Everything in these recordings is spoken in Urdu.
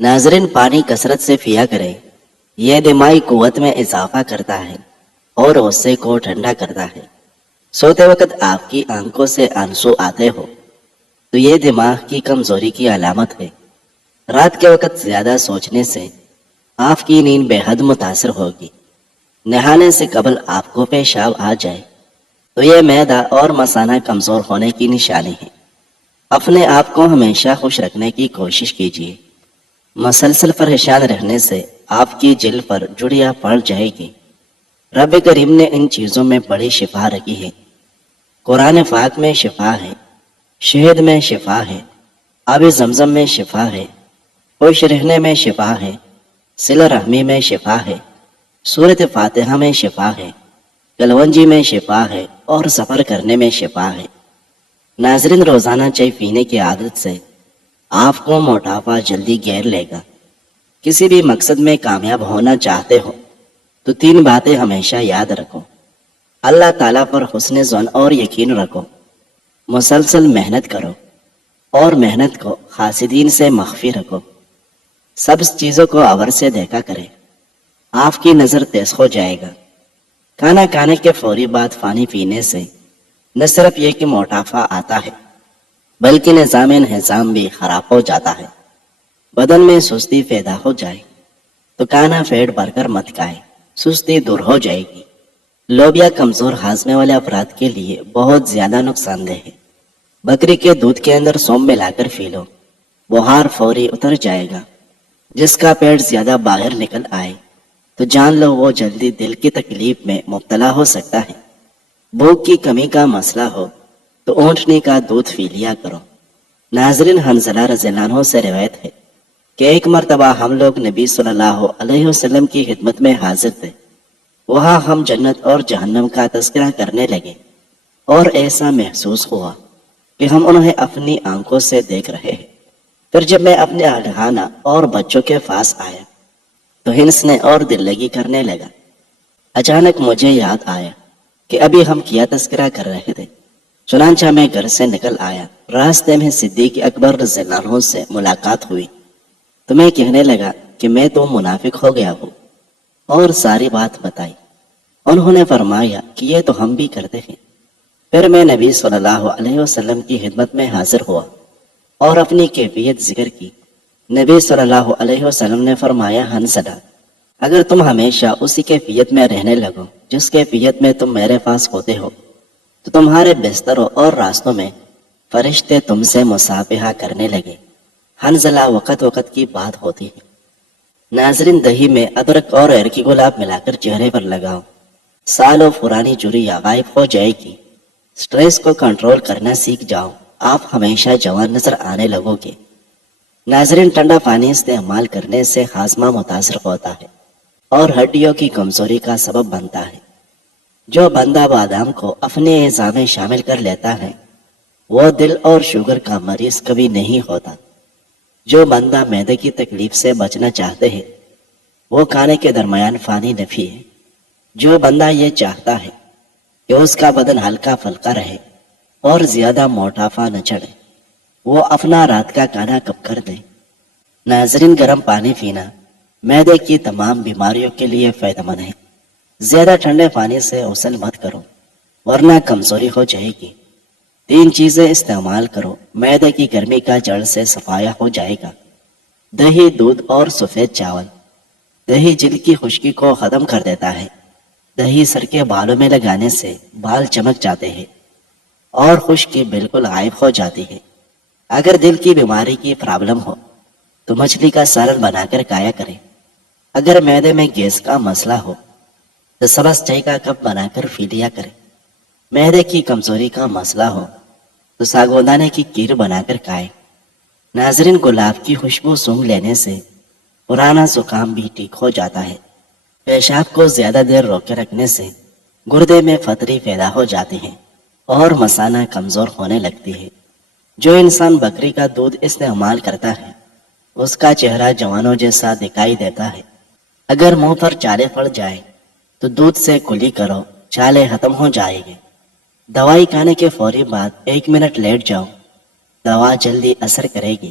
ناظرین، پانی کثرت سے پیا کریں، یہ دماغی قوت میں اضافہ کرتا ہے اور غصے کو ٹھنڈا کرتا ہے۔ سوتے وقت آپ کی آنکھوں سے آنسو آتے ہو تو یہ دماغ کی کمزوری کی علامت ہے۔ رات کے وقت زیادہ سوچنے سے آپ کی نیند بے حد متاثر ہوگی۔ نہانے سے قبل آپ کو پیشاب آ جائے تو یہ معدہ اور مثانہ کمزور ہونے کی نشانی ہے۔ اپنے آپ کو ہمیشہ خوش رکھنے کی کوشش کیجیے۔ مسلسل پریشان رہنے سے آپ کی جلد پر جڑیاں پڑ جائے گی۔ رب کریم نے ان چیزوں میں بڑی شفا رکھی ہے۔ قرآن پاک میں شفا ہے، شہد میں شفا ہے، آب زمزم میں شفا ہے، خوش رہنے میں شفا ہے، صلہ رحمی میں شفا ہے، سورۃ فاتحہ میں شفا ہے، کلونجی میں شفا ہے اور سفر کرنے میں شفا ہے۔ ناظرین، روزانہ چائے پینے کی عادت سے آپ کو موٹاپا جلدی گھیر لے گا۔ کسی بھی مقصد میں کامیاب ہونا چاہتے ہو تو 3 باتیں ہمیشہ یاد رکھو۔ اللہ تعالیٰ پر حسن ظن اور یقین رکھو، مسلسل محنت کرو اور محنت کو حاسدین سے مخفی رکھو۔ سب چیزوں کو غور سے دیکھا کرے، آپ کی نظر تیز ہو جائے گا۔ کھانا کھانے کے فوری بعد پانی پینے سے نہ صرف یہ کہ موٹاپا آتا ہے بلکہ نظام انہضام بھی خراب ہو جاتا ہے۔ بدن میں سستی پیدا ہو جائے تو کھانا پیٹ بھر کر مت کھائے، سستی دور ہو جائے گی۔ لوبیا کمزور ہاضمے والے افراد کے لیے بہت زیادہ نقصان دہ ہے۔ بکری کے دودھ کے اندر سونف ملا کر پی لو، بخار فوری اتر جائے گا۔ جس کا پیٹ زیادہ باہر نکل آئے تو جان لو وہ جلدی دل کی تکلیف میں مبتلا ہو سکتا ہے۔ بھوک کی کمی کا مسئلہ ہو تو اونٹنی کا دودھ پی لیا کرو۔ ناظرین، حنظلہ رضی اللہ عنہ سے روایت ہے کہ ایک مرتبہ ہم لوگ نبی صلی اللہ علیہ وسلم کی خدمت میں حاضر تھے۔ وہاں ہم جنت اور جہنم کا تذکرہ کرنے لگے اور ایسا محسوس ہوا کہ ہم انہیں اپنی آنکھوں سے دیکھ رہے ہیں۔ پھر جب میں اپنے اہل خانہ اور بچوں کے پاس آیا تو ہنسنے اور دل لگی کرنے لگا۔ اچانک مجھے یاد آیا کہ ابھی ہم کیا تذکرہ کر رہے تھے۔ چنانچہ میں گھر سے نکل آیا۔ راستے میں صدیق اکبر رضی اللہ عنہ سے ملاقات ہوئی تو میں کہنے لگا کہ میں تو منافق ہو گیا ہوں، اور ساری بات بتائی۔ انہوں نے فرمایا کہ یہ تو ہم بھی کرتے ہیں۔ پھر میں نبی صلی اللہ علیہ وسلم کی خدمت میں حاضر ہوا اور اپنی کیفیت ذکر کی۔ نبی صلی اللہ علیہ وسلم نے فرمایا، حنظلہ، اگر تم ہمیشہ اسی کیفیت میں رہنے لگو جس کیفیت میں تم میرے پاس ہوتے ہو تو تمہارے بستروں اور راستوں میں فرشتے تم سے مصافحہ کرنے لگے۔ حنظلہ، وقت وقت کی بات ہوتی ہے۔ ناظرین، دہی میں ادرک اور ایرکی گلاب ملا کر چہرے پر لگاؤ، سالوں پرانی جھریاں غائب ہو جائے گی۔ سٹریس کو کنٹرول کرنا سیکھ جاؤ، آپ ہمیشہ جوان نظر آنے لگو گے۔ ناظرین، ٹھنڈا پانی استعمال کرنے سے ہاضمہ متاثر ہوتا ہے اور ہڈیوں کی کمزوری کا سبب بنتا ہے۔ جو بندہ بادام کو اپنے غذا میں شامل کر لیتا ہے وہ دل اور شوگر کا مریض کبھی نہیں ہوتا۔ جو بندہ معدے کی تکلیف سے بچنا چاہتے ہیں وہ کھانے کے درمیان پانی نہ پیے۔ جو بندہ یہ چاہتا ہے کہ اس کا بدن ہلکا پھلکا رہے اور زیادہ موٹاپا نہ چڑھے وہ اپنا رات کا کھانا کم کر دے۔ ناظرین، گرم پانی پینا معدے کی تمام بیماریوں کے لیے فائدہ مند ہے۔ زیادہ ٹھنڈے پانی سے غسل مت کرو ورنہ کمزوری ہو جائے گی۔ 3 چیزیں استعمال کرو، معدے کی گرمی کا جڑ سے صفایا ہو جائے گا۔ دہی، دودھ اور سفید چاول۔ دہی جلد کی خشکی کو ختم کر دیتا ہے۔ دہی سر کے بالوں میں لگانے سے بال چمک جاتے ہیں اور خشکی بالکل غائب ہو جاتی ہے۔ اگر دل کی بیماری کی پرابلم ہو تو مچھلی کا سالن بنا کر کھایا کریں۔ اگر معدے میں گیس کا مسئلہ ہو تو سبز چائے کا کپ بنا کر پی لیا کریں۔ معدے کی کمزوری کا مسئلہ ہو تو ساگودانے کی کھیر بنا کر کھائیں۔ ناظرین، گلاب کی خوشبو سونگھ لینے سے پرانا زکام بھی ٹھیک ہو جاتا ہے۔ پیشاب کو زیادہ دیر روکے رکھنے سے گردے میں پھتری پیدا ہو جاتی ہے اور مثانہ کمزور ہونے لگتی ہے۔ جو انسان بکری کا دودھ استعمال کرتا ہے اس کا چہرہ جوانوں جیسا دکھائی دیتا ہے۔ اگر منہ پر چالے پڑ جائے تو دودھ سے کلی کرو، چالے ختم ہو جائے گی۔ دوائی کھانے کے فوری بعد 1 منٹ لیٹ جاؤ، دوا جلدی اثر کرے گی۔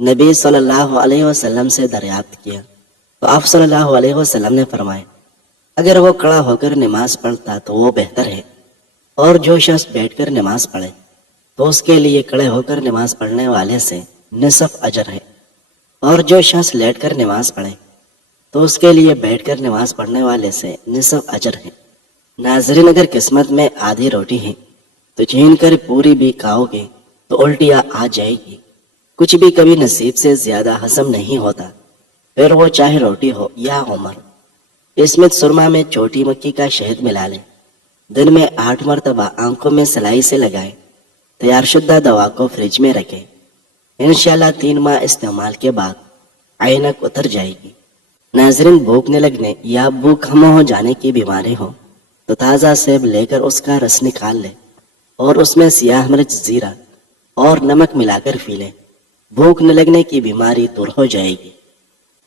نبی صلی اللہ علیہ وسلم سے دریافت کیا تو آپ صلی اللہ علیہ وسلم نے فرمایا اگر وہ کھڑا ہو کر نماز پڑھتا تو وہ بہتر ہے، اور جو شخص بیٹھ کر نماز پڑھے تو اس کے لیے کھڑے ہو کر نماز پڑھنے والے سے نصف اجر ہے، اور جو شخص لیٹ کر نماز پڑھے تو اس کے لیے بیٹھ کر نماز پڑھنے والے سے نصف اجر ہے۔ ناظرین، اگر قسمت میں آدھی روٹی ہے تو چھین کر پوری بھی کھاؤ گے تو الٹیاں آ جائے گی۔ کچھ بھی کبھی نصیب سے زیادہ ہضم نہیں ہوتا، پھر وہ چاہے روٹی ہو یا عمر۔ اس میں سرما میں چھوٹی مکھی کا شہد ملا لیں، دن میں 8 مرتبہ آنکھوں میں سلائی سے لگائیں، تیار شدہ دوا کو فریج میں رکھیں، انشاءاللہ 3 ماہ استعمال کے بعد عینک اتر جائے گی۔ ناظرین، بھوکنے لگنے یا بھوک کم ہو جانے کی بیماری ہو تو تازہ سیب لے کر اس کا رس نکال لیں اور اس میں سیاہ مرچ، زیرہ اور نمک ملا کر پی لیں، بھوک نہ لگنے کی بیماری دور ہو جائے گی۔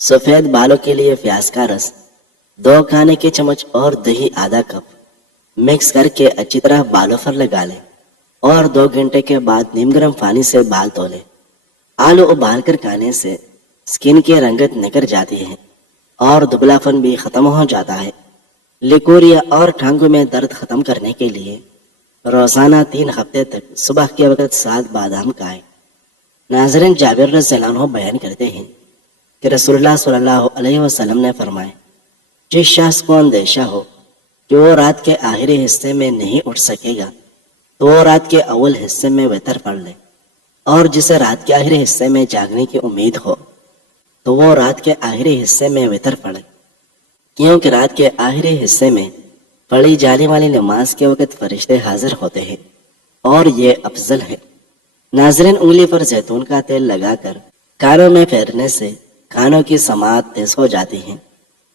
سفید بالوں کے لیے پیاز کا رس 2 کھانے کے چمچ اور دہی آدھا کپ مکس کر کے اچھی طرح بالوں پر لگا لیں اور 2 گھنٹے کے بعد نیم گرم پانی سے بال دھو لیں۔ آلو ابال کر کھانے سے سکن کی رنگت نکل جاتی ہے اور دبلا پن بھی ختم ہو جاتا ہے۔ لیکوریا اور ٹانگوں میں درد ختم کرنے کے لیے روزانہ 3 ہفتے تک صبح کے وقت 7 بادام کھائیں۔ ناظرین، جابر رضی اللہ عنہ بیان کرتے ہیں کہ رسول اللہ صلی اللہ علیہ وسلم نے فرمایا جس شخص کو اندیشہ ہو کہ وہ رات کے آخری حصے میں نہیں اٹھ سکے گا تو وہ رات کے اول حصے میں وتر پڑھ لے، اور جسے رات کے آخری حصے میں جاگنے کی امید ہو تو وہ رات کے آخری حصے میں وتر پڑھے، کیونکہ رات کے آخری حصے میں پڑھی جانے والی نماز کے وقت فرشتے حاضر ہوتے ہیں اور یہ افضل ہے۔ ناظرین، انگلی پر زیتون کا تیل لگا کر کانوں میں پھیرنے سے کانوں کی سماعت تیز ہو جاتی ہے۔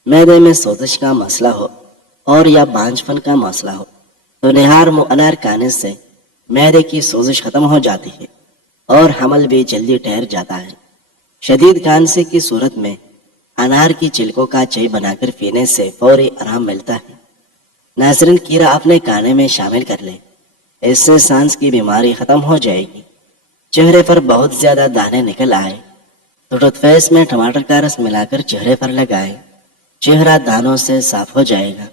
معدے میں سوزش کا مسئلہ ہو اور یا بانجھ پن کا مسئلہ ہو تو نہار انار کھانے سے معدے کی سوزش ختم ہو جاتی ہے اور حمل بھی جلدی ٹھہر جاتا ہے۔ شدید کھانسی کی صورت میں انار کی چھلکوں کا چائے بنا کر پینے سے فوری آرام ملتا ہے۔ ناظرین، کیڑا اپنے کھانے میں شامل کر لیں، اس سے سانس کی بیماری ختم ہو جائے گی۔ چہرے پر بہت زیادہ دانے نکل آئے تو ٹوتھ پیسٹ میں ٹماٹر کا رس ملا کر چہرے پر لگائیں، چہرہ دانوں سے صاف ہو جائے گا۔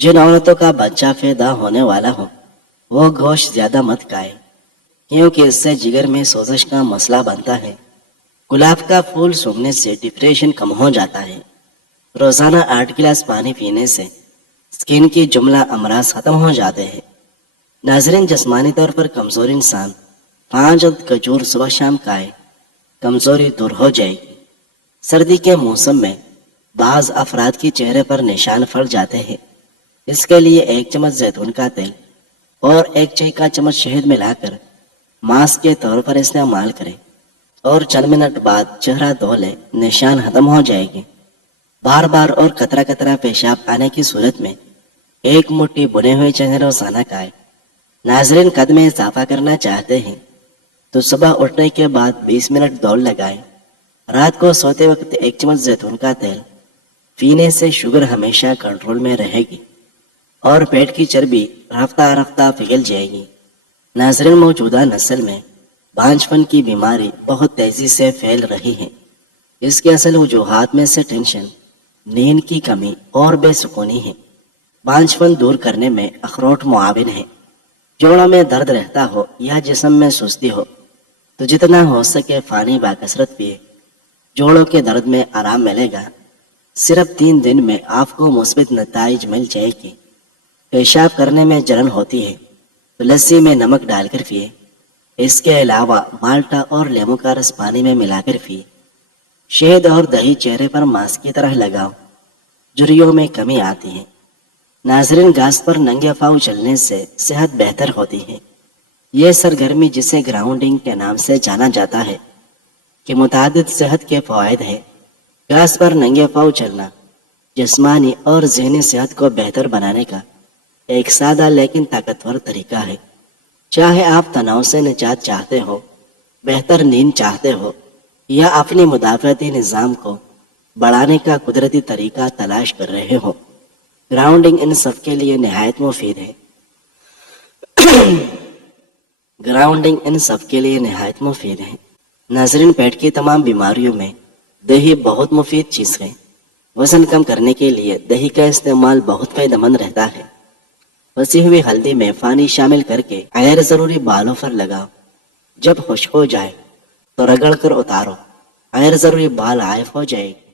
جن عورتوں کا بچہ پیدا ہونے والا ہو وہ گوشت زیادہ مت کھائیں، کیونکہ اس سے جگر میں سوزش کا مسئلہ بنتا ہے۔ گلاب کا پھول سونگھنے سے ڈپریشن کم ہو جاتا ہے۔ روزانہ 8 گلاس پانی پینے سے سکن کی جملہ امراض ختم ہو جاتے ہیں۔ ناظرین، جسمانی طور پر کمزور انسان 5 عدد کھجور صبح شام کھائے، کمزوری دور ہو جائے گی۔ سردی کے موسم میں بعض افراد کی چہرے پر نشان پڑ جاتے ہیں، اس کے لیے 1 چمچ زیتون کا تیل اور 1 چائے کا چمچ شہد ملا کر ماسک کے طور پر استعمال کریں اور چند منٹ بعد چہرہ دھو لیں، نشان ختم ہو جائے گی۔ بار بار اور قطرہ قطرہ پیشاب آنے کی صورت میں 1 مٹھی بنے ہوئے چنے روزانہ کھائیں۔ ناظرین، قد میں اضافہ کرنا چاہتے ہیں تو صبح اٹھنے کے بعد 20 منٹ دوڑ لگائیں۔ رات کو سوتے وقت 1 چمچ زیتون کا تیل پینے سے شوگر ہمیشہ کنٹرول میں رہے گی اور پیٹ کی چربی رفتہ رفتہ پگھل جائے گی۔ ناظرین، موجودہ نسل میں بانجھ پن کی بیماری بہت تیزی سے پھیل رہی ہے۔ اس کی اصل وجوہات میں سے ٹینشن، نیند کی کمی اور بے سکونی ہے۔ بانجھ پن دور کرنے میں اخروٹ معاون ہے۔ جوڑوں میں درد رہتا ہو یا جسم میں سستی ہو تو جتنا ہو سکے پانی باکثرت پیے، جوڑوں کے درد میں آرام ملے گا۔ صرف 3 دن میں آپ کو مثبت نتائج مل جائے گی۔ پیشاب کرنے میں جلن ہوتی ہے تو لسی میں نمک ڈال کر پیے، اس کے علاوہ مالٹا اور لیمو کا رس پانی میں ملا کر پیے۔ شہد اور دہی چہرے پر ماسک کی طرح لگاؤ، جھریوں میں کمی آتی ہے۔ ناظرین، گھاس پر ننگے پاؤں چلنے سے صحت بہتر ہوتی ہے۔ یہ سرگرمی جسے گراؤنڈنگ کے نام سے جانا جاتا ہے کہ متعدد صحت کے فوائد ہیں۔ گھاس پر ننگے پاؤں چلنا جسمانی اور ذہنی صحت کو بہتر بنانے کا ایک سادہ لیکن طاقتور طریقہ ہے۔ چاہے آپ تناؤ سے نجات چاہتے ہو، بہتر نیند چاہتے ہو یا اپنی مدافعتی نظام کو بڑھانے کا قدرتی طریقہ تلاش کر رہے ہو، گراؤنڈنگ ان سب کے لیے نہایت مفید ہے۔ گراؤنڈنگ ان سب کے لیے نہایت مفید ہے۔ ناظرین، پیٹ کی تمام بیماریوں میں دہی بہت مفید چیز ہے۔ وزن کم کرنے کے لیے دہی کا استعمال بہت فائدہ مند رہتا ہے۔ پسی ہوئی ہلدی میں پانی شامل کر کے غیر ضروری بالوں پر لگاؤ۔ جب خشک ہو جائے تو رگڑ کر اتارو، غیر ضروری بال عائف ہو جائے گی۔